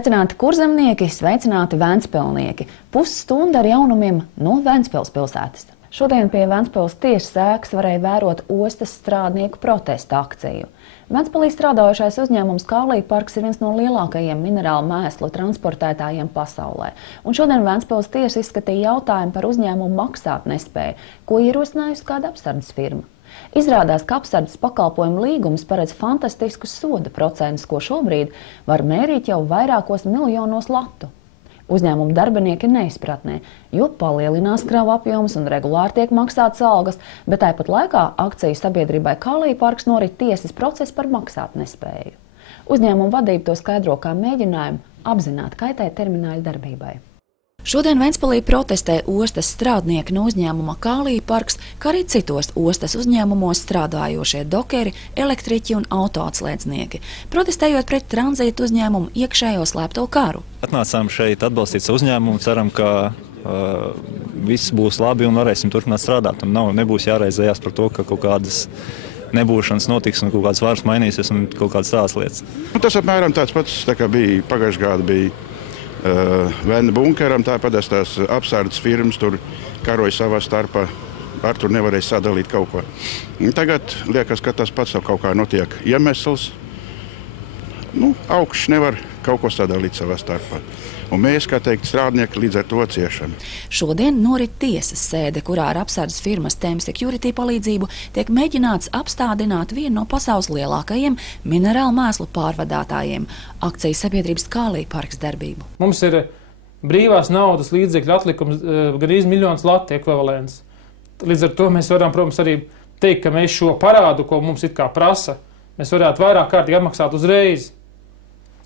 Sveicināti kurzemnieki, sveicināti ventspilnieki. Pusstunda ar jaunumiem no Ventspils pilsētas. Šodien pie Ventspils tiesas ēkas varēja vērot ostas strādnieku protesta akciju. Ventspilī strādājošais uzņēmums Kālija parks ir viens no lielākajiem minerālu mēslu transportētājiem pasaulē. Un šodien Ventspils tiesa izskatīja jautājumu par uzņēmumu maksātnespēju, ko ierosinājusi kāda apsardzes firma. Izrādās, ka apsardzes pakalpojumu līgums paredz fantastiskus soda procentus, ko šobrīd var mērīt jau vairākos miljonos latu. Uzņēmuma darbinieki ir neizpratnē, jo palielinās kravu apjoms un regulāri tiek maksātas algas, bet tāpat laikā akciju sabiedrībai Kālija parks norit tiesas process par maksātnespēju. Uzņēmuma vadība to skaidro kā mēģinājumu apzināti kaitēt termināļu darbībai. Šodien Ventspilī protestē ostas strādnieki no uzņēmuma Kālija parks, kā arī citos ostas uzņēmumos strādājošie dokeri, elektriķi un autoatslēdznieki, protestējot pret tranzītu uzņēmumu iekšējo slēpto karu. Atnācām šeit atbalstīt uzņēmumu, ceram, ka viss būs labi un varēsim turpināt strādāt. Un nebūs jāraizējās par to, ka kaut kādas nebūšanas notiks un kaut kādas varas mainīsies un kaut kādas tādas lietas. Tas apmēram tāds pats, tā kā bija pagājušajā gadā bija Vēna bunkeram, tāpat tās apsardzes firmas tur karoja savā starpā, ar tur nevarēja sadalīt kaut ko. Tagad liekas, ka tas pats kaut kā notiek iemesls. Augšs nevar kaut ko sadalīt savā starpā. Un mēs, kā teikt, strādnieki līdz ar to ciešam. Šodien norit tiesas sēde, kurā ar apsardzes firmas TEM Security palīdzību tiek mēģināts apstādināt vienu no pasaules lielākajiem minerālu mēslu pārvadātājiem - akciju sabiedrības Kālija parks darbību. Mums ir brīvās naudas līdzekļu atlikums gandrīz miljonus latu ekvivalents. Līdz ar to mēs varam, protams, arī teikt, ka mēs šo parādu, ko mums it kā prasa, mēs varētu vairāk kārtīgi atmaksāt uzreiz.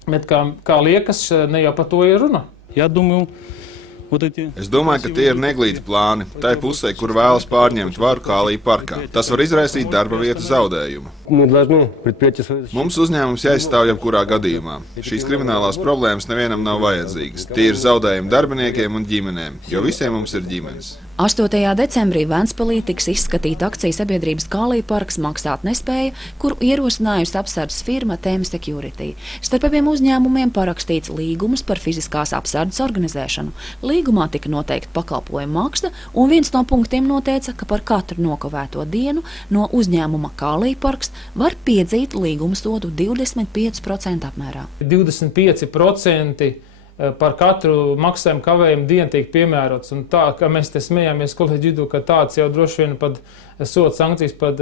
Bet kā liekas, ne jau par to ir runa. Es domāju, ka tie ir neglīti plāni, tai pusē, kur vēlas pārņemt varu Kālija parkā. Tas var izraisīt darba vietu zaudējumu. Mums uzņēmums jāizstāv jebkurā gadījumā. Šīs kriminālās problēmas nevienam nav vajadzīgas. Tie ir zaudējumi darbiniekiem un ģimenēm, jo visiem mums ir ģimenes. 8. decembrī Ventspilī tiks izskatīta akciju sabiedrības Kālija parks maksātnespēja, kuru ierosinājusi apsardzes firma TEM Security. Starp abiem uzņēmumiem parakstīts līgums par fiziskās apsardzes organizēšanu. Līgumā tika noteikta pakalpojuma maksa, un viens no punktiem noteica, ka par katru nokavēto dienu no uzņēmuma Kālija parks var piedzīt līguma sodu 25% apmērā. 25% par katru maksājumu kavējumu dienu tiek piemērots. Un tā, ka mēs te smējāmies kolēģi vidū, ka tāds jau droši vien pat soda sankcijas pat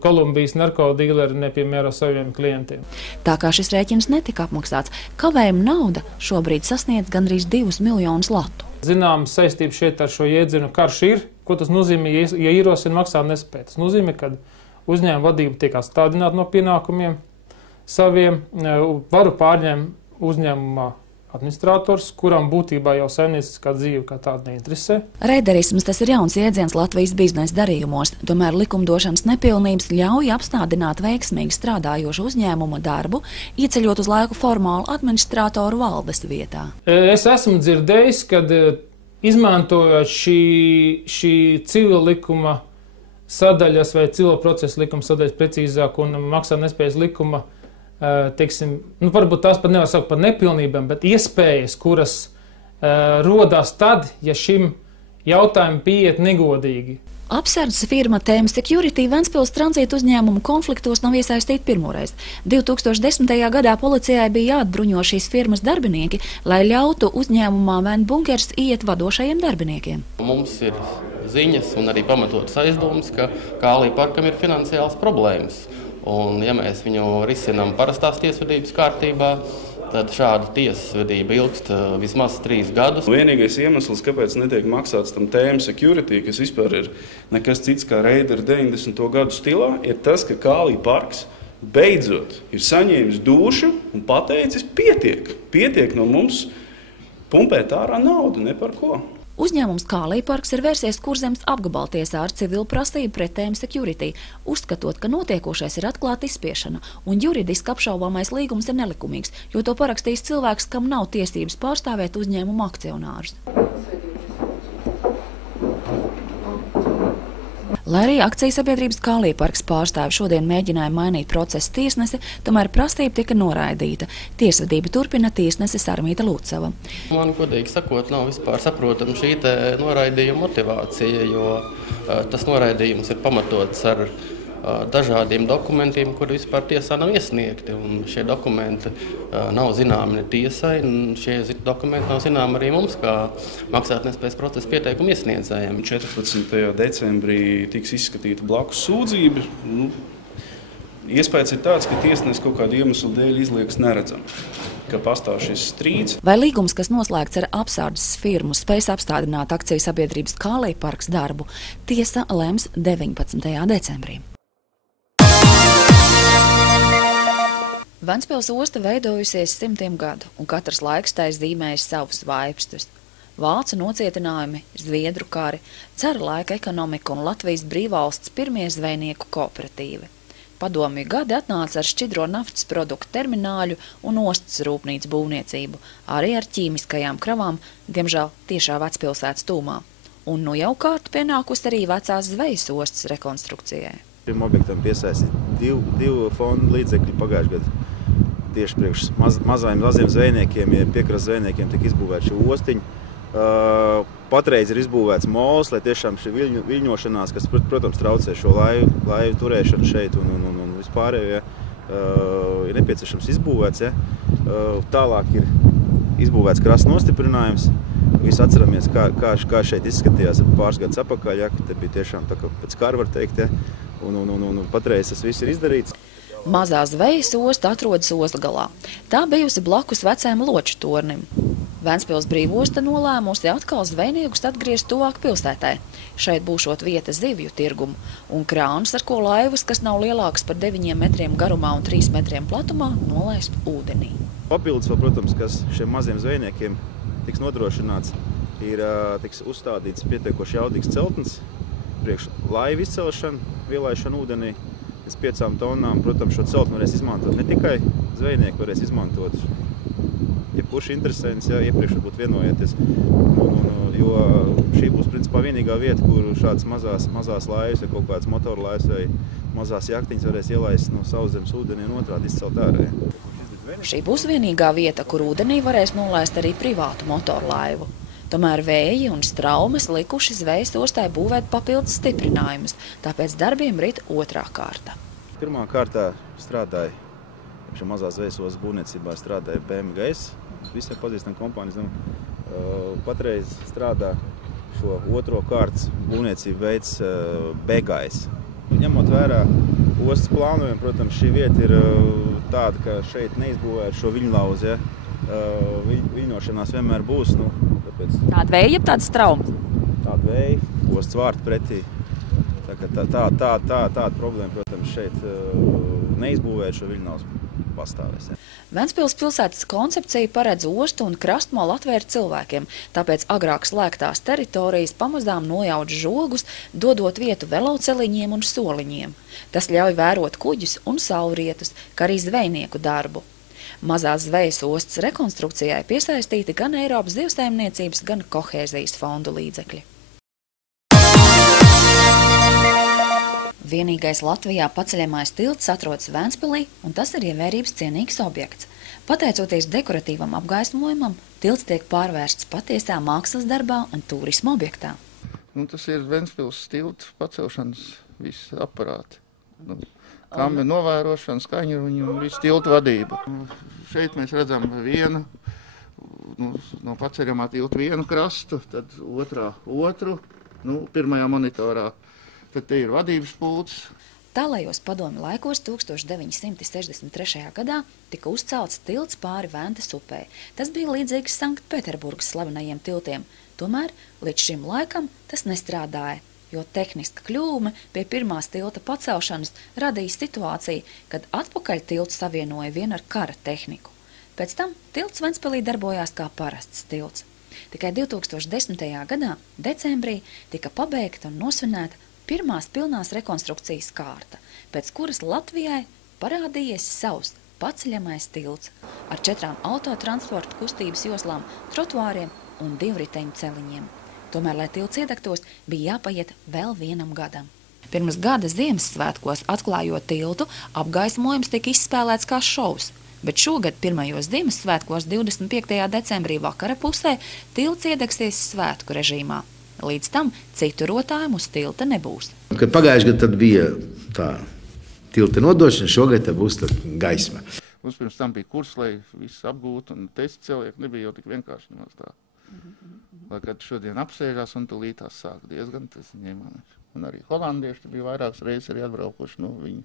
Kolumbijas narkodīleri nepiemēro saviem klientiem. Tā kā šis rēķins netika apmaksāts, kavējuma nauda šobrīd sasniedz gandrīz 2 miljonus latu. Zināms saistības šeit ar šo jēdzienu karš ir. Ko tas nozīmē, ja ierosina maksātnespēju? Tas nozīmē, ka uzņēmuma vadība tiek atstādināta no pienākumiem saviem, varu pārņem uzņēmumā administrators, kuram būtībā jau saimnieciskā dzīve kā tāda neinteresē. Reiderisms tas ir jauns jēdziens Latvijas biznesa darījumos, tomēr likumdošanas nepilnības ļauj apstādināt veiksmīgi strādājošu uzņēmumu darbu, ieceļot uz laiku formālu administratoru valdes vietā. Es esmu dzirdējis, kad izmantojot šī civila likuma sadaļas vai civila procesa likuma sadaļas precīzāk un maksātnespējas likuma, teiksim, varbūt tās pat nevar saukt par nepilnībām, bet iespējas, kuras rodās tad, ja šim jautājumam pieiet negodīgi. Apsardzes firma TEM Security Ventspils tranzītu uzņēmumu konfliktos nav iesaistīta pirmoreiz. 2010. gadā policijai bija jāatbruņo šīs firmas darbinieki, lai ļautu uzņēmumā Vēna bunkers iet vadošajiem darbiniekiem. Mums ir ziņas un arī pamatotas aizdomas, ka Kālija parkam ir finansiāls problēmas. Un, ja mēs viņu risinām parastās tiesvedības kārtībā, tad šāda tiesvedība ilgst vismaz 3 gadus. Vienīgais iemesls, kāpēc netiek maksāts tam TEM Security, kas vispār ir nekas cits kā Raidera 90. gadu stilā, ir tas, ka Kālija parks beidzot ir saņēmis dušu un pateicis pietiek no mums pumpēt ārā naudu, ne par ko. Uzņēmums Kālija parks ir vērsies Kurzemes apgabaltiesā ar civilu prasību pret TEM Security, uzskatot, ka notiekošais ir atklāta izspiešana un juridiski apšaubāmais līgums ir nelikumīgs, jo to parakstījis cilvēks, kam nav tiesības pārstāvēt uzņēmumu akcionārus. Lai arī akcijas sabiedrības Kālīparks pārstāvi šodien mēģināja mainīt procesa tiesnesi, tomēr prasība tika noraidīta. Tiesvedība turpina tiesneses Armīta Lūcava. Man, godīgi sakot, nav vispār saprotama šī noraidījuma motivācija, jo tas noraidījums ir pamatots ar dažādiem dokumentiem, kuri vispār tiesā nav iesniegti. Un šie dokumenti nav zināmi ne tiesai, un šie dokumenti nav zināmi arī mums, kā maksātnespējas procesa pieteikumu iesniedzējiem. 14. decembrī tiks izskatīta blakus sūdzība. Iespējas ir tāds, ka tiesnesis kaut kādu iemeslu dēļ izliekas neredzam, ka pastāv šis strīds. Vai līgums, kas noslēgts ar apsardzes firmu, spēs apstādināt akciju sabiedrības Kālīparks darbu, tiesa lems 19. decembrī. Ventspils osta veidojusies simtiem gadu, un katrs laiks tai zīmējis savus vaipstus. Vācu nocietinājumi, Zviedru kari, cara laika ekonomika un Latvijas brīvvalsts pirmie zvejnieku kooperatīvi. Padomju gadi atnāca ar šķidro naftas produktu termināļu un ostas rūpnīcu būvniecību, arī ar ķīmiskajām kravām, diemžēl tiešā Vecpilsētas tūmā. Un nu jau kārtu pienākusi arī vecās zvejas ostas rekonstrukcijai. Šim objektam piesaistīja divu fondu līdzekļu pagājušajā gadā. Tieši priekš maziem zvejniekiem, piekrastes zvejniekiem tika izbūvēta šī ostiņa. Patreiz ir izbūvēts mols, lai tiešām šī viļņošanās, kas, protams, traucē šo laivu turēšanu šeit un vispārējo, ir nepieciešams izbūvēts. Tālāk ir izbūvēts krasta nostiprinājums. Visi atceramies, kā šeit izskatījās pāris gadus atpakaļ, ka te bija tiešām tā kā pēc kara, var teikt, un patreiz tas viss ir izdarīts. Mazā zvejas osta atrodas Ostgalā. Tā bijusi blakus vecajam Loču tornim. Ventspils brīvosta nolēmusi atkal zvejniekus atgriezt tuvāk pilsētai. Šeit būšot vieta zivju tirgumu un krānus, ar ko laivas, kas nav lielākas par 9 metriem garumā un 3 metriem platumā, nolaist ūdenī. Papildus vēl, protams, kas šiem maziem zvejniekiem tiks nodrošināts, tiks uzstādīts pietiekoši jaudīgs celtnis, priekš laivu izcelšanu, vielaišanu ūdenī. 5 tonnām, protams, šo celtni varēs izmantot ne tikai zvejnieki, varēs izmantot jebkurš interesants, iepriekš varbūt vienojieties, jo šī būs principā vienīgā vieta, kur šādas mazās laivas, vai kaut kādas motoru laivas vai mazās jahtiņas varēs ielaist no sauszemes ūdenī un otrādi izcelt ārā. Šī būs vienīgā vieta, kur ūdenī varēs nolaist arī privātu motoru laivu. Tomēr vēji un straumes likuši zvejas ostai būvēt papildus stiprinājumus, tāpēc darbiem rit otrā kārta. Pirmā kārtā strādāja, šī mazā zvejas ostas būvniecībā strādāja BMGS, visiem pazīstam kompānijas. Patreiz strādā šo otro kārtas būvniecību veids BGS. Ņemot vērā ostas plānojumu, protams, šī vieta ir tāda, ka šeit neizbūvēt šo viļņlauzi, viļņošanās vienmēr būs. Tāda vēja, jeb tāda straumas? Tāda vēja, ostas vārta pretī. Tāda problēma, protams, šeit neizbūvēt šo viļņlauzi pastāvēs. Ventspils pilsētas koncepcija paredz ostu un krastmalu atvērt cilvēkiem, tāpēc agrāk slēgtās teritorijas pamazām nojauc žogus, dodot vietu veloceliņiem un soliņiem. Tas ļauj vērot kuģus un saulrietus, kā arī zvejnieku darbu. Mazās zvejas ostas rekonstrukcijai piesaistīti gan Eiropas zivsaimniecības, gan kohēzijas fondu līdzekļi. Vienīgais Latvijā paceļamais tilts atrodas Ventspilī, un tas ir ievērības cienīgs objekts. Pateicoties dekoratīvam apgaismojumam, tilts tiek pārvērsts patiesā mākslas darbā un turisma objektā. Tas ir Ventspils tilta pacelšanas visi aparāti. Kameru novērošana, skaņruņi un visu tiltu vadību. Šeit mēs redzam vienu, no paceļamā tilta vienu krastu, tad otru, pirmajā monitorā. Tad te ir vadības pults. Tālajos padomju laikos 1963. gadā tika uzcelts tilts pāri Ventas upei. Tas bija līdzīgs Sanktpēterburgas slavenajiem tiltiem. Tomēr līdz šim laikam tas nestrādāja, jo tehniska kļūme pie pirmās tilta pacelšanas radīja situāciju, kad atpakaļ tiltu savienoja vien ar kara tehniku. Pēc tam tilts Ventspilī darbojās kā parasts tilts. Tikai 2010. gadā, decembrī, tika pabeigta un nosvinēta pirmās pilnās rekonstrukcijas kārta, pēc kuras Latvijai parādījies savs paceļamais tilts ar 4 autotransporta kustības joslām, trotuāriem un 2 riteņu celiņiem. Tomēr, lai tilts iedegtos, bija jāpaiet vēl vienam gadam. Pirms gada Ziemassvētkos, atklājot tiltu, apgaismojums tika izspēlēts kā šovs. Bet šogad pirmajos Ziemassvētkos 25. decembrī vakara pusē tilts iedegsies svētku režīmā. Līdz tam citu rotājumu uz tilta nebūs. Kad pagājušajā gadā bija tā tilta nodošana, šogad tā būs gaisma. Mums pirms tam bija kurs, lai viss apgūtu, un testi cilvēki nebija jau tik vienkārši nemaz tā. Lai kad šodien apsēžās un tūlītās sāk diezgan tas ņēmāmies. Un arī holandieši bija vairākas reizes arī atbraukuši, viņi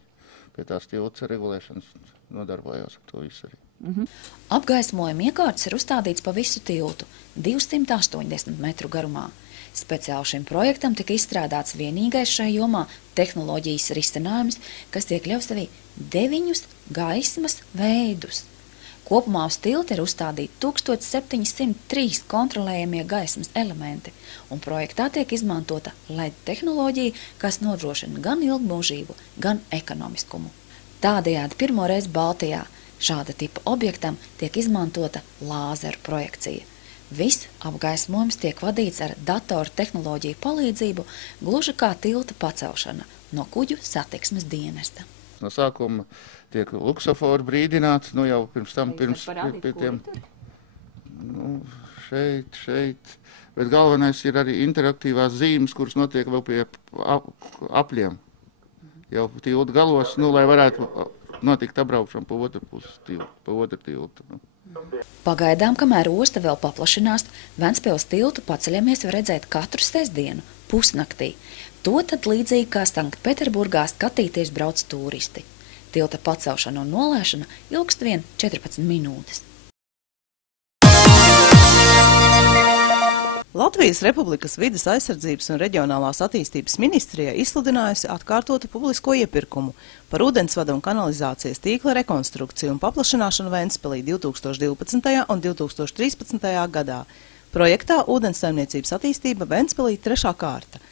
pie tās tilta regulēšanas nodarbojās ar to visu arī. Apgaismojuma iekārtas ir uzstādīts pa visu tiltu, 280 metru garumā. Speciāli šim projektam tika izstrādāts vienīgais šai jomā tehnoloģijas risinājums, kas iekļauj sevī 9 gaismas veidus. Kopumā uz tilta ir uzstādīti 1703 kontrolējamie gaismas elementi, un projektā tiek izmantota LED tehnoloģija, kas nodrošina gan ilgmūžību, gan ekonomiskumu. Tādējādi pirmoreiz Baltijā šāda tipa objektam tiek izmantota lāzeru projekcija. Viss apgaismojums tiek vadīts ar datoru tehnoloģiju palīdzību, gluži kā tilta pacelšana no kuģu satiksmes dienesta. No sākuma tiek luksofori brīdināti, jau pirms tam, pirms tiem, šeit, bet galvenais ir arī interaktīvās zīmes, kuras notiek vēl pie apļiem, jau tilta galos, lai varētu notikt apbraukšana pa otru tiltu. Pagaidām, kamēr osta vēl paplašinās, Ventspils tiltu paceļamies var redzēt katru sestdienu, pusnaktī. To tad līdzīgi kā Sanktpēterburgā skatīties brauc turisti. Tilta pacelšana un nolēšana ilgst vien 14 minūtes. Latvijas Republikas vides aizsardzības un reģionālās attīstības ministrija izsludinājusi atkārtotu publisko iepirkumu par ūdensvada un kanalizācijas tīkla rekonstrukciju un paplašināšanu Ventspilī 2012. un 2013. gadā. Projektā ūdenssaimniecības attīstība Ventspilī 3. kārta.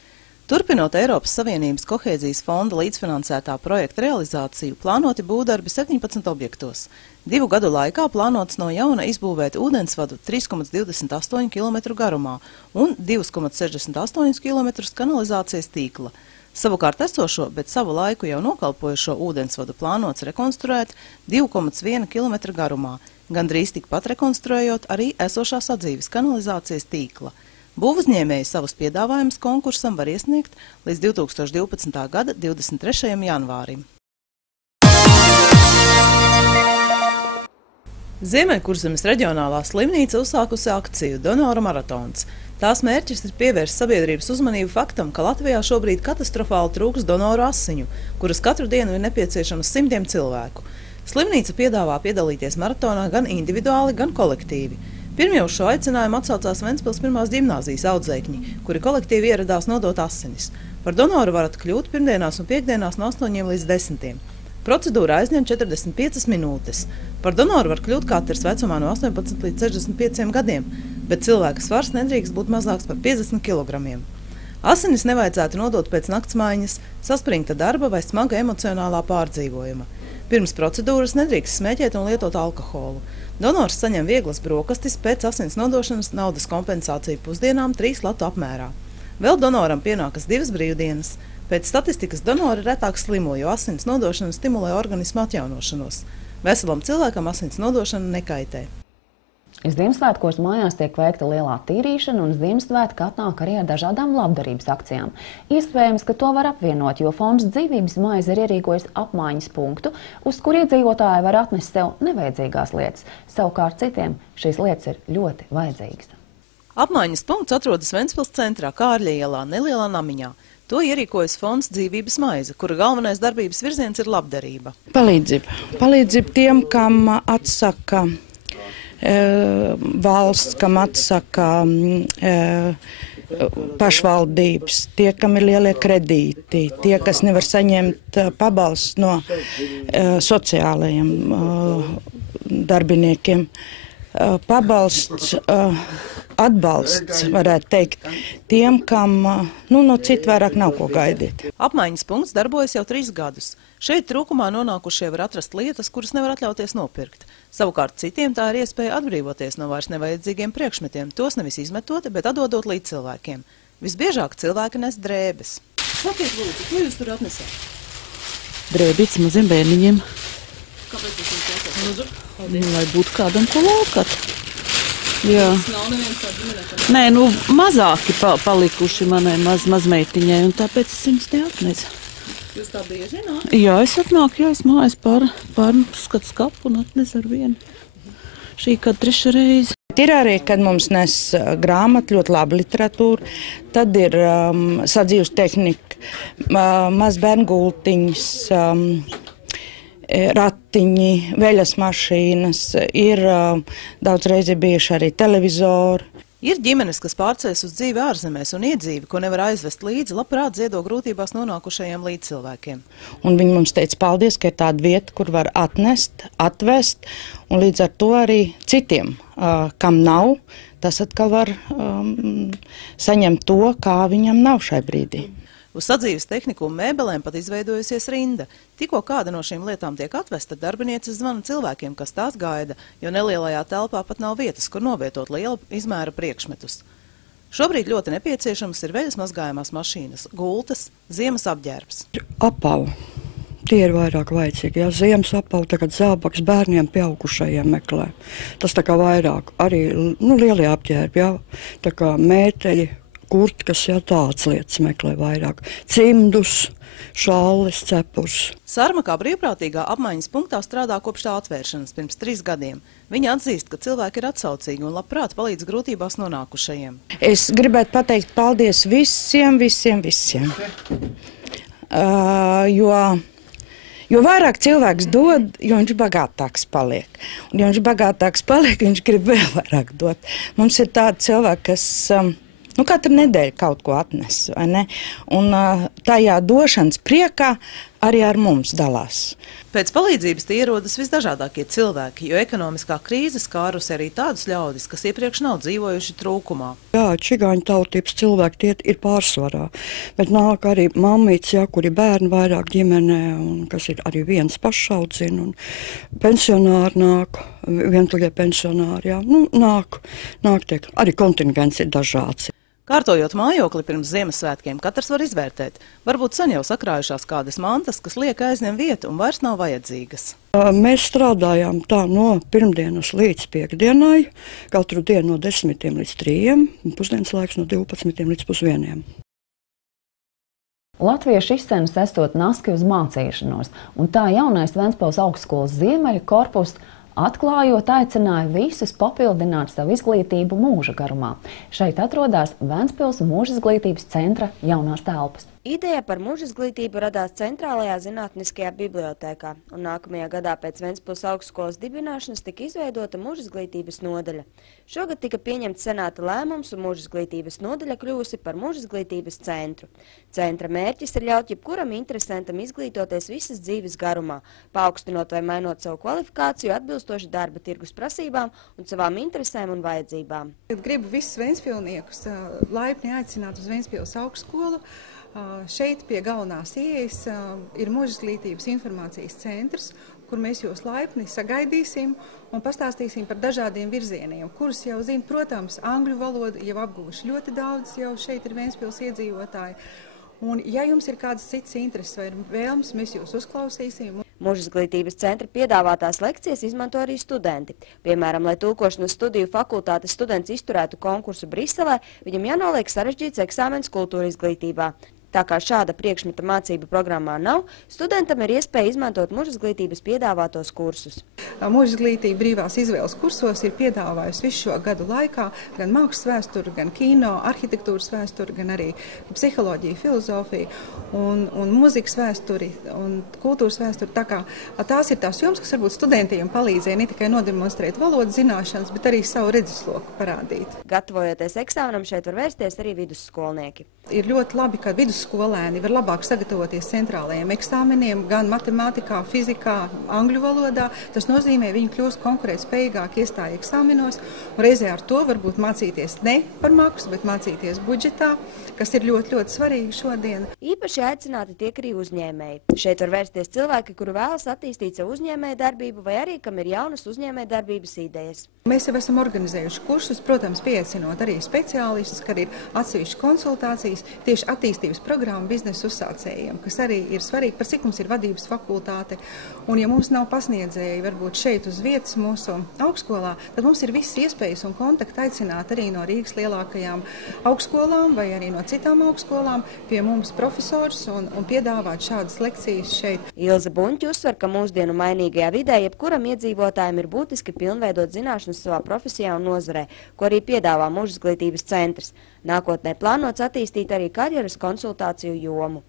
Turpinot Eiropas Savienības kohēzijas fonda līdzfinansētā projekta realizāciju, plānoti būvdarbi 17 objektos. 2 gadu laikā plānots no jauna izbūvēt ūdensvadu 3,28 km garumā un 2,68 km kanalizācijas tīkla. Savukārt esošo, bet savu laiku jau nokalpojušo ūdensvadu plānots rekonstruēt 2,1 km garumā, gandrīz tikpat rekonstruējot arī esošā sadzīves kanalizācijas tīkla. Būvuzņēmēji savus piedāvājumus konkursam var iesniegt līdz 2012. gada 23. janvārim. Ziemeļkurzemes reģionālā slimnīca uzsākusi akciju Donoru maratons. Tās mērķis ir pievērst sabiedrības uzmanību faktam, ka Latvijā šobrīd katastrofāli trūks donoru asiņu, kuras katru dienu ir nepieciešamas 100 cilvēku. Slimnīca piedāvā piedalīties maratonā gan individuāli, gan kolektīvi. Pirmie uz šo aicinājumu atsaucās Ventspils 1. ģimnāzijas audzēkņi, kuri kolektīvi ieradās nodot asinis. Par donoru varat kļūt pirmdienās un piekdienās no 8 līdz 10. Procedūra aizņem 45 minūtes. Par donoru var kļūt katrs vecumā no 18 līdz 65 gadiem, bet cilvēka svars nedrīkst būt mazāks par 50 kg. Asinis nevajadzētu nodot pēc naktsmaiņas, saspringta darba vai smaga emocionālā pārdzīvojuma. Pirms procedūras nedrīkst smēķēt un lietot alkoholu. Donors saņem vieglas brokastis pēc asins nodošanas naudas kompensāciju pusdienām 3 latu apmērā. Vēl donoram pienākas 2 brīvdienas. Pēc statistikas donori retāk slimo, jo asins nodošana stimulē organismu atjaunošanos. Veselam cilvēkam asins nodošana nekaitē. Ziemassvētkos mājās tiek veikta lielā tīrīšana, un Ziemassvētki atnāk arī ar dažādām labdarības akcijām. Iespējams, ka to var apvienot, jo fonds Dzīvības maize ir ierīkojis apmaiņas punktu, uz kur iedzīvotāji var atnest sev nevajadzīgās lietas. Savukārt citiem šīs lietas ir ļoti vajadzīgas. Apmaiņas punkts atrodas Ventspils centrā, Kārļa ielā, nelielā namiņā. To ierīkojas fonds Dzīvības maize, kura galvenais darbības virziens ir labdarība. Palīdzība tiem, kam atsaka valsts, kam atsaka pašvaldības, tie, kam ir lielie kredīti, tie, kas nevar saņemt pabalsts no sociālajiem darbiniekiem. Pabalsts, atbalsts, varētu teikt, tiem, kam no citu vairāk nav ko gaidīt. Apmaiņas punkts darbojas jau 3 gadus. Šeit trūkumā nonākušie var atrast lietas, kuras nevar atļauties nopirkt. Savukārt citiem tā ir iespēja atbrīvoties no vairs nevajadzīgiem priekšmetiem, tos nevis izmetot, bet atdodot līdz cilvēkiem. Visbiežāk cilvēki nes drēbes. Sakiet, lūdzu, ko jūs tur atnesāt? Drēbīts maziem bērniņiem. Kāpēc jūs jums taisāt? Lai būtu kādam ko laukāt. Jā. Nav neviens tā ģimenē? Nē, mazāki palikuši manai mazmeitiņai, un tāpēc es viņus te atnesu. Jūs tā bieži nāk? Jā, es atnāku, es mājas pārskatu skapu un atnesu ar vienu. Šī kā 3. reize. Ir arī, kad mums nes grāmatu, ļoti laba literatūra, tad ir sadzīves tehnika, mazbērnu gultiņas, ratiņi, veļas mašīnas, ir daudz reizi bijuši arī televizori. Ir ģimenes, kas pārceļas uz dzīvi ārzemēs un iedzīvi, ko nevar aizvest līdzi, labprāt ziedo grūtībās nonākušajiem līdzcilvēkiem. Un viņi mums teica paldies, ka ir tāda vieta, kur var atnest, atvest, un līdz ar to arī citiem, kam nav, tas atkal var saņemt to, kā viņam nav šai brīdī. Uz sadzīves tehniku un mēbelēm pat izveidojusies rinda. Tikko kāda no šīm lietām tiek atvesta, darbinieces zvana cilvēkiem, kas tās gaida, jo nelielajā telpā pat nav vietas, kur novietot liela izmēra priekšmetus. Šobrīd ļoti nepieciešamas ir veļas mazgājumās mašīnas, gultas, ziemas apģērbs. Apava. Tie ir vairāk vajadzīgi. Jā, ziemas apava, tagad zābaks bērniem pieaugušajiem meklē. Tas tā kā vairāk. Arī lielie apģērbi, jā, tā kā mēteļi, kurtkas, jā, tāds lietas meklē vairāk. Cimdus, šallis, cepurs. Sarma kā brīvprātīgā apmaiņas punktā strādā kopš tā atvēršanas pirms 3 gadiem. Viņa atzīst, ka cilvēki ir atsaucīgi un labprāt palīdz grūtībās nonākušajiem. Es gribētu pateikt paldies visiem. Jo vairāk cilvēks dod, jo viņš bagātāks paliek. Un jo viņš bagātāks paliek, viņš grib vēl vairāk dot. Mums ir tādi cilvēki, kas katru nedēļu kaut ko atnes, vai ne? Un tajā došanas priekā arī ar mums dalās. Pēc palīdzības tie ierodas visdažādākie cilvēki, jo ekonomiskā krīze skārusi arī tādus ļaudis, kas iepriekš nav dzīvojuši trūkumā. Jā, čigāņu tautības cilvēki tie ir pārsvarā, bet nāk arī mammītes, jā, kuri bērni vairāk ģimenē, un kas ir arī viens pašaudzina, un pensionāri nāk, vientuļie pensionāri, jā, nāk tiek, arī kontingents ir dažāds. Kārtojot mājokli pirms Ziemassvētkiem, katrs var izvērtēt. Varbūt sen jau sakrājušās kādas mantas, kas liek aizņem vietu un vairs nav vajadzīgas. Mēs strādājām tā no pirmdienas līdz piekdienai, katru dienu no 10 līdz 3, pusdienas laiks no 12 līdz 1:30. Latviešu izcenas esot naski uz mācīšanos, un tā jaunais Ventspils augstskolas ziemeļu korpus atklājot, aicināja visus papildināt savu izglītību mūža garumā. Šeit atrodas Ventspils mūža izglītības centra jaunās telpas. Ideja par mūža izglītību radās Centrālajā zinātniskajā bibliotēkā, un nākamajā gadā pēc Ventspils augstskolas dibināšanas tika izveidota mūža izglītības nodaļa. Šogad tika pieņemts senāta lēmums, un mūža izglītības nodaļa kļuvusi par mūža izglītības centru. Centra mērķis ir ļaut jebkuram interesantam izglītoties visas dzīves garumā, paaugstinot vai mainot savu kvalifikāciju atbilstoši darba tirgus prasībām un savām interesēm un vajadzībām. Gribu visus ventspilniekus laipni aicināt uz Ventspils augstskolu. Šeit pie galvenās ieejas ir mūža izglītības informācijas centrs, kur mēs jūs laipni sagaidīsim un pastāstīsim par dažādiem virzieniem, kurus jau zina, protams, angļu valodu jau apguvuši ļoti daudz, jau šeit ir Ventspils iedzīvotāji. Un, ja jums ir kādas citas intereses vai vēlmes, mēs jūs uzklausīsim. Mūža izglītības centra piedāvātās lekcijas izmanto arī studenti. Piemēram, lai tulkošanas studiju fakultātes students izturētu konkursu Briselē, viņam jānoliek sarežģīts eksāmens kultūra izglītībā. Tā kā šāda priekšmeta mācību programmā nav, studentam ir iespēja izmantot mūža izglītības piedāvātos kursus. Mūža izglītība brīvās izvēles kursos ir piedāvājusi visu šo gadu laikā gan mākslas vēsturi, gan kino, arhitektūras vēsturi, gan arī psiholoģiju, filozofiju un mūzikas vēsturi un kultūras vēsturi. Tā kā tās ir tās jomas, kas varbūt studentiem palīdzēja ne tikai nodemonstrēt valodas zināšanas, bet arī savu redzesloku parādīt. Gatavojoties eksāmenam, šeit var vērsties arī vidusskolnieki. Ir ļoti labi, ka vidusskolēni var labāk sagatavoties centrālajiem eksāmeniem, gan matemātikā, fizikā, angļu valodā. Tas nozīmē, viņi kļūst konkurētspējīgāk iestāja eksāmenos, un reizē ar to varbūt mācīties ne par maksu, bet mācīties budžetā, kas ir ļoti, ļoti svarīgi šodien. Īpaši aicināti tiek arī uzņēmēji. Šeit var vērsties cilvēki, kuri vēlas attīstīt savu uzņēmēju darbību, vai arī, kam ir jaunas uzņēmēju darbības idejas. Mēs jau esam organizējuši kursus, protams, pieaicinot arī speciālistus, kad ir atsevišķas konsultācijas tieši attīstības programma biznesa uzsācējiem, kas arī ir svarīgi, par cik mums ir vadības fakultāte. Un ja mums nav pasniedzēji varbūt šeit uz vietas mūsu augstskolā, tad mums ir visas iespējas un kontakti aicināt arī no Rīgas lielākajām augstskolām vai arī no citām augstskolām pie mums profesors un piedāvāt šādas lekcijas šeit. Ilze Buņķa uzsver, ka mūsdienu mainīgajā vidē jebkuram iedzīvotājiem ir būtiski pilnveidot zināšanas savā profesijā un nozarē, ko arī piedāvā Mūžizglītības centrs. Nākotnē plānots attīstīt arī karjeras konsultāciju jomu.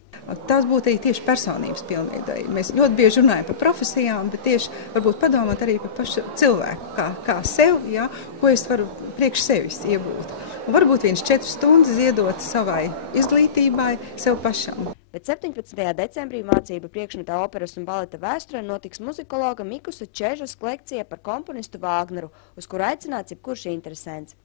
Tās būtu arī tieši personības pilnveidojumi. Mēs ļoti bieži runājam par profesijām, bet tieši varbūt padomāt arī par pašu cilvēku, kā sev, ja, ko es varu priekš sevis iegūt. Un varbūt 4 stundas ziedot savai izglītībai, sev pašam. Bet 17. decembrī mācību priekšmetā operas un baleta vēsturē notiks muzikologa Mikusa Čežas lekcija par komponistu Vāgneru, uz kuru aicināts jebkurš interesants.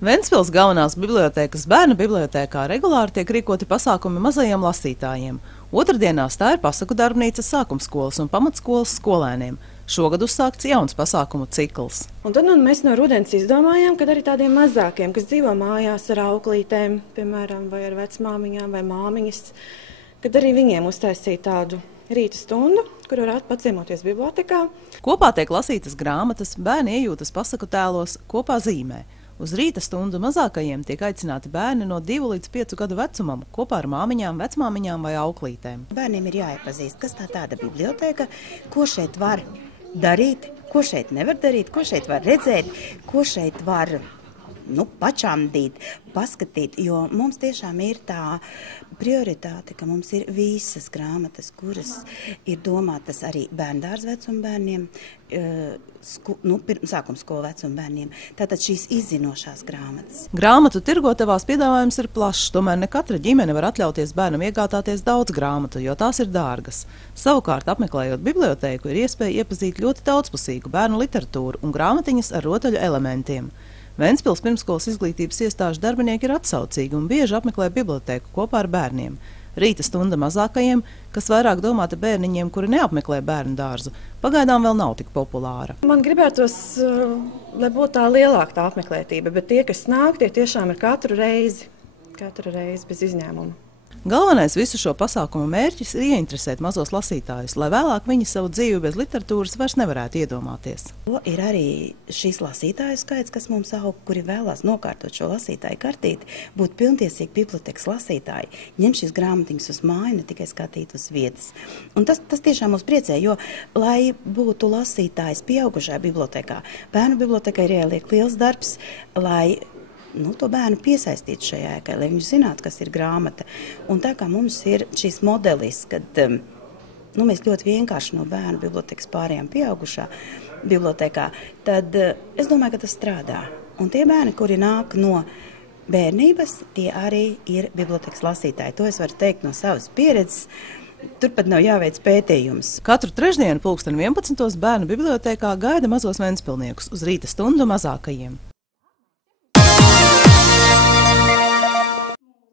Ventspils galvenās bibliotēkas bērnu bibliotēkā regulāri tiek rīkoti pasākumi mazajiem lasītājiem. Otrdienās tā ir pasaku darbnīcas sākumskolas un pamatskolas skolēniem. Šogad uzsākts jauns pasākumu cikls. Un tad mēs no rudens izdomājām, ka arī tādiem mazākiem, kas dzīvo mājās ar auklītēm, piemēram, vai ar vecmāmiņām vai māmiņas, kad arī viņiem uztaisīja tādu rīta stundu, kur varētu paciemoties bibliotekā. Kopā tiek lasītas grāmatas, bērni iejūtas pasaku tēlos, kopā zīmē. Uz rīta stundu mazākajiem tiek aicināti bērni no 2 līdz 5 gadu vecumam, kopā ar māmiņām, vecmāmiņām vai auklītēm. Bērniem ir jāiepazīst, kas tā tāda biblioteka, ko šeit var darīt, ko šeit nevar darīt, ko šeit var redzēt, ko šeit var pačamdīt, paskatīt, jo mums tiešām ir tā prioritāte, ka mums ir visas grāmatas, kuras ir domātas arī bērndārs vecuma bērniem, sākumskolu vecuma bērniem. Tātad šīs izzinošās grāmatas. Grāmatu tirgotavās piedāvājums ir plašs, tomēr ne katra ģimene var atļauties bērnam iegādāties daudz grāmatu, jo tās ir dārgas. Savukārt, apmeklējot bibliotēku, ir iespēja iepazīt ļoti daudzpusīgu bērnu literatūru un grāmatiņas ar rotaļu elementiem. Ventspils pirmskolas izglītības iestāžu darbinieki ir atsaucīgi un bieži apmeklē bibliotēku kopā ar bērniem. Rīta stunda mazākajiem, kas vairāk domāta bērniņiem, kuri neapmeklē bērnu dārzu, pagaidām vēl nav tik populāra. Man gribētos, lai būtu tā lielāka tā apmeklētība, bet tie, kas nāk, tie tiešām ir katru reizi bez izņēmuma. Galvenais visu šo pasākumu mērķis ir ieinteresēt mazos lasītājus, lai vēlāk viņi savu dzīvi bez literatūras vairs nevarētu iedomāties. Ir arī šīs lasītāju skaits, kas mums aug, kuri vēlās nokārtot šo lasītāju kartīti, būt pilntiesīgi bibliotekas lasītāji, ņem šīs grāmatiņas uz māju, ne tikai skatīt uz vietas. Un tas tiešām mūs priecē, jo, lai būtu lasītājs pieaugušajā bibliotekā, bērnu bibliotekai ir jāliek liels darbs, lai to bērnu piesaistīt šajā ēkai, lai viņš zinātu, kas ir grāmata. Un tā kā mums ir šis modelis, kad mēs ļoti vienkārši no bērnu bibliotekas pārējām pieaugušā bibliotekā, tad es domāju, ka tas strādā. Un tie bērni, kuri nāk no bērnības, tie arī ir bibliotekas lasītāji. To es varu teikt no savas pieredzes. Turpat nav jāveic pētījums. Katru trešdienu pulksten 11. bērnu bibliotēkā gaida mazos ventspilniekus uz rīta stundu mazākajiem.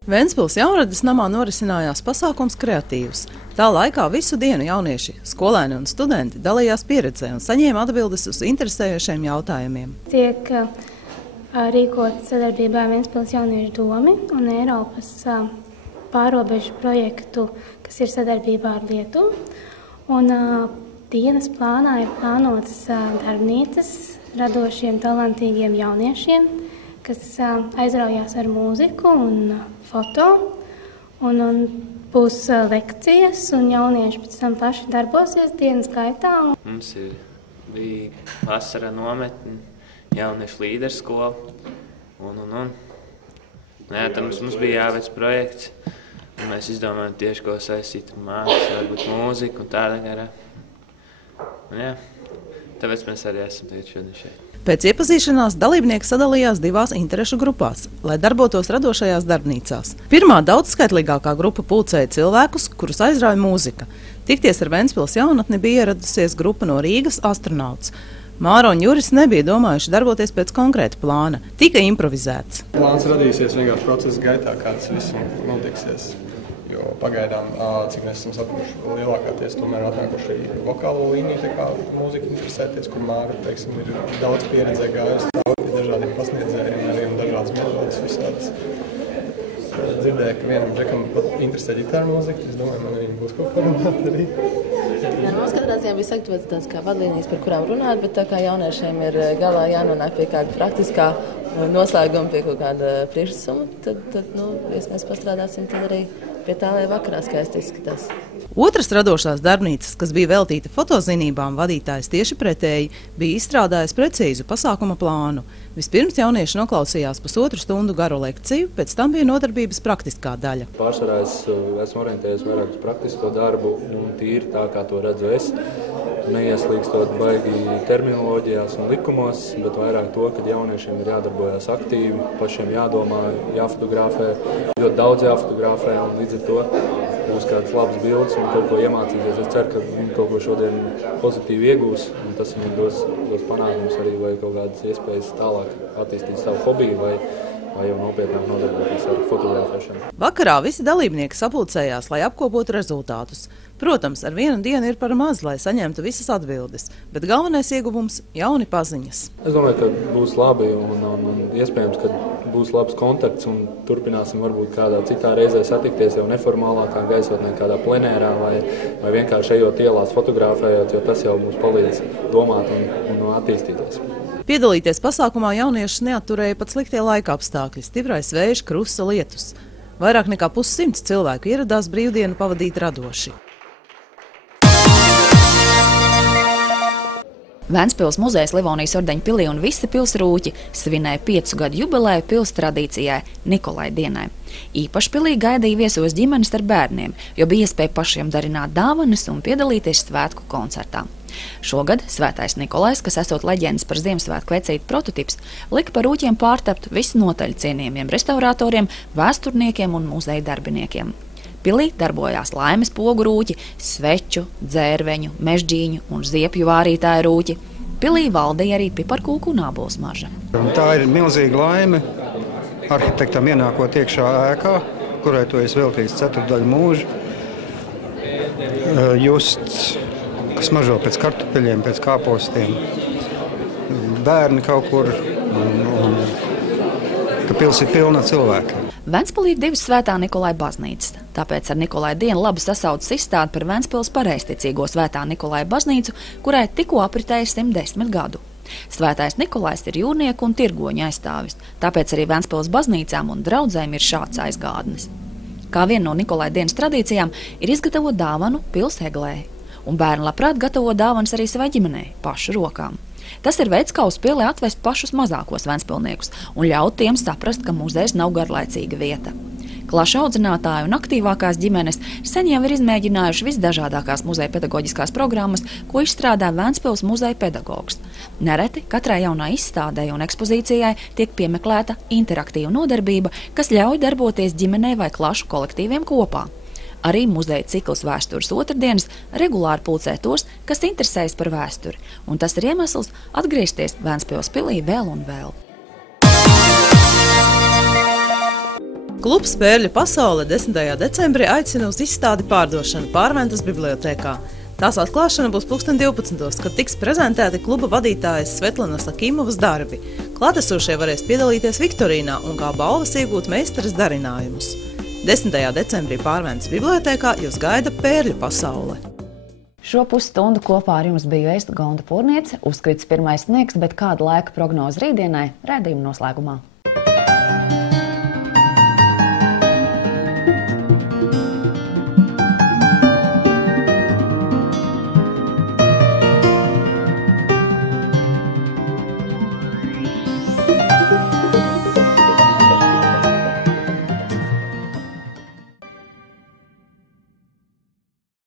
Ventspils Jaunradas namā norisinājās pasākums Kreatīvs. Tā laikā visu dienu jaunieši, skolēni un studenti dalījās pieredzē un saņēma atbildes uz interesējošiem jautājumiem. Tiek rīkot sadarbībā Ventspils jauniešu domi un Eiropas pārobežu projektu, kas ir sadarbībā ar Lietuvu. Un dienas plānā ir plānotas darbnīcas radošiem, talantīgiem jauniešiem, kas aizraujās ar mūziku un foto, un būs lekcijas, un jaunieši pēc tam paši darbosies dienas gaitā. Mums bija vasara nometne, jauniešu līderskola, tad mums bija jāveic projekts, un mēs izdomājam tieši, ko saistīt ar mākslu, varbūt mūziku un tāda garā. Tāpēc mēs arī esam šodien šeit. Pēc iepazīšanās dalībnieki sadalījās divās interešu grupās, lai darbotos radošajās darbnīcās. Pirmā daudzskaitlīgākā grupa pulcēja cilvēkus, kurus aizrauja mūzika. Tikties ar Ventspils jaunatni bija ieradusies grupa no Rīgas Astronauts. Māra un Juris nebija domājuši darboties pēc konkrēta plāna, tika improvizēts. Plāns radīsies vienkārši procesa gaitā, kā tas viss notiksies. Jo pagaidām, cik mēs esam sapratuši, lielākāties tomēr atnākuši vokālo līniju, tā kā mūzika interesēties, kur Māra, ir daudz pieredzē gājusi, dažādiem pasniedzējiem arī un dažādas metodas visādas. dzirdēju, ka vienam džekam interesē ģitāra mūzika. Es domāju, man viņi būs kaut kā runāt arī. Mums katrā ziņā bija sagatavotas tādas kā vadlīnijas, par kurām runāt, bet tā kā jauniešiem ir galā jānonāk pie kāda praktiskā noslēguma, pie kaut kāda priekšsuma, tad ja mēs pastrādāsim, tad arī pie tā, lai vakarā skaisti izskatās. Otras radošās darbnīcas, kas bija veltīta fotozinībām, vadītājs tieši pretēji bija izstrādājis precīzu pasākuma plānu. Vispirms jaunieši noklausījās 1,5 stundu garu lekciju, pēc tam bija nodarbības praktiskā daļa. Pārsvarā esmu orientējies vairāk uz praktisko darbu, tīri tā, kā to redzu es. Neieslīgstot baigi terminoloģijās un likumos, bet vairāk to, ka jauniešiem ir jādarbojās aktīvi, pašiem jādomā, jāfotografē, ļoti daudz jāfotografē un līdz ar to būs kādas labas bildes un kaut ko iemācīties. Es ceru, ka viņi kaut ko šodien pozitīvi iegūs un tas viņiem dos panākums arī vai kaut kādas iespējas tālāk attīstīt savu hobiju vai jau nopietnāk nodarboties ar fotografēšanu. Vakarā visi dalībnieki sapulcējās, lai apkopotu rezultātus. Protams, ar vienu dienu ir par maz, lai saņemtu visas atbildes, bet galvenais ieguvums – jauni paziņas. Es domāju, ka būs labi un iespējams, ka būs labs kontakts un turpināsim varbūt kādā citā reizē satikties jau neformālākā gaisotnē, kādā plenērā vai vienkārši ejot ielās fotografējot, jo tas jau mums palīdz domāt un attīstīties. Piedalīties pasākumā jauniešus neatturēja pat sliktie laika apstākļi, stiprais vējš, krusa, lietus. Vairāk nekā 100 cilvēku ieradās brīvdienu pavadīt radoši. Ventspils muzejs Livonijas ordeņa pilī un visi pilsrūķi svinēja 5 gadu jubileju pils tradīcijai Nikolai dienai. Īpaši pilī gaidīja viesos ģimenes ar bērniem, jo bija iespēja pašiem darināt dāvanas un piedalīties svētku koncertā. Šogad svētais Nikolais, kas esot leģendas par Ziemassvētku vecītu prototips, lika par rūķiem pārtapt visnotaļ cienījamiem restauratoriem, vēsturniekiem un muzeja darbiniekiem. Pilī darbojās laimes pogu rūķi, sveču, dzērveņu, mežģīņu un ziepju vārītāju rūķi. Pilī valdīja arī piparkūku un ābols maža. Tā ir milzīga laime arhitektam ienākot iekšā ēkā, kurai to es veltīju 4. mūžu. Just, kas mažo pēc kartupeļiem, pēc kāpostiem, bērni kaut kur un ka pils ir pilna cilvēka. Ventspilī ir 2 svētā Nikolai baznīcas, tāpēc ar Nikolai dienu labi sasaucas izstāde par Ventspils pareizticīgo svētā Nikolai baznīcu, kurai tikko apritēja 110 gadu. Svētais Nikolais ir jūrnieku un tirgoņu aizstāvis, tāpēc arī Ventspils baznīcām un draudzēm ir šāds aizgādnis. Kā viena no Nikolai dienas tradīcijām ir izgatavot dāvanu pils eglē, un bērni labprāt gatavo dāvanas arī savai ģimenei, pašu rokām. Tas ir veids, kā uz pili atvest pašus mazākos ventspilniekus un ļaut tiem saprast, ka muzejs nav garlaicīga vieta. Klašu audzinātāji un aktīvākās ģimenes sen jau ir izmēģinājuši visdažādākās muzeja pedagoģiskās programmas, ko izstrādā Ventspils muzeja pedagogs. Nereti katrai jaunā izstādē un ekspozīcijai tiek piemeklēta interaktīva nodarbība, kas ļauj darboties ģimenei vai klašu kolektīviem kopā. Arī muzeja cikls Vēstures otrdienas regulāri pulcē tos, kas interesējas par vēsturi, un tas ir iemesls atgriezties Ventspils pilī vēl un vēl. Klubs Pērļu pasaule 10. decembrī aicina uz izstādi pārdošanu Pārventas bibliotēkā. Tās atklāšana būs 12. kad tiks prezentēti kluba vadītājas Svetlanas Akimovas darbi. Klātesošie varēs piedalīties viktorīnā un kā balvas iegūt meistaras darinājumus. 10. decembrī Pārventas bibliotēkā jūs gaida Pērļu pasaule. Šo pusstundu kopā ar jums biju es, Gonta Pūrniece, uzkrits pirmais sniegs, bet kāda laika prognoze rītdienai raidījuma noslēgumā.